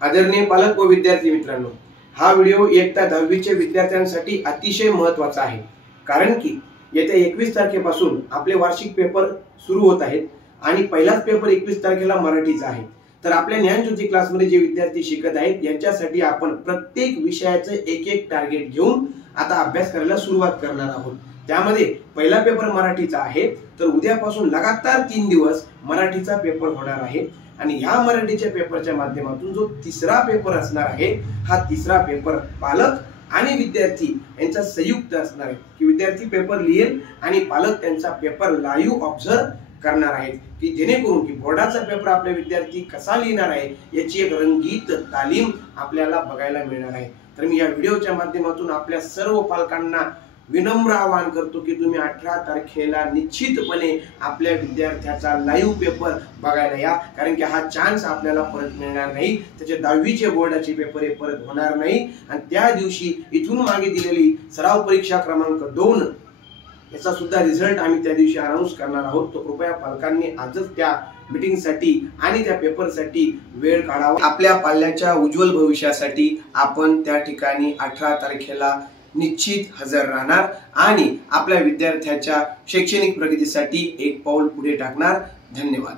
आदरणीय पालक व विद्यार्थी मित्रांनो, हा व्हिडिओ इयत्ता 10वीच्या विद्यार्थ्यांसाठी अतिशय महत्त्वाचा आहे। कारण की येत्या 21 तारखेपासून आपले वार्षिक पेपर सुरू होत आहेत आणि पहिलाच पेपर 21 तारखेला मराठीचा आहे। तर आपल्या ज्ञानज्योती क्लासमध्ये जे विद्यार्थी शिकत आहेत यांच्यासाठी आपण प्रत्येक विषयाचे एक टार्गेट घेऊन आता अभ्यास करायला सुरुवात करणार आहोत। त्यामध्ये पहिला पेपर मराठीचा आहे, तर उद्यापासून लगातार 3 दिवस मराठीचा पेपर होणार आहे आणि ह्या मराठीच्या पेपरच्या माध्यमातून जो तिसरा पेपर असणार आहे, हा तिसरा पेपर पालक आणि विद्यार्थी यांचा संयुक्त असणार आहे की विद्यार्थी पेपर लिहेल आणि पालक त्यांचा पेपर लाईव्ह ऑब्झर्व करणार आहेत की जेणेकरून की बोर्डाचा पेपर आपले विद्यार्थी कसा लिहिणार आहे याची एक रंगीत तालीम आपल्याला बघायला मिळणार आहे। तर मी या व्हिडिओच्या माध्यमातून आपल्या सर्व पालकांना विनम्र आवाहन करतो की तुम्ही 18 तारखेला निश्चितपणे आपल्या विद्यार्थ्याचा लाईव्ह पेपर बघायला या, कारण की हा चान्स आपल्याला परत मिळणार नाही। त्याचे 10वीचे बोर्डाचे पेपर हे परत होणार नाही आणि त्या दिवशी इथून मागे दिलेली सराव परीक्षा क्रमांक 2 याचा सुद्धा रिझल्ट आम्ही त्या दिवशी अनाउन्स करणार आहोत। तो कृपया पालकांनी आजच त्या मीटिंगसाठी आणि त्या पेपरसाठी वेळ काढावा। आपल्या पाल्याच्या उज्ज्वल भविष्यासाठी आपण त्या ठिकाणी 18 तारखेला निश्चित हजर राहणार आणि आपल्या विद्यार्थ्याच्या शैक्षणिक प्रगतीसाठी एक पाऊल पुढे टाकणार। धन्यवाद।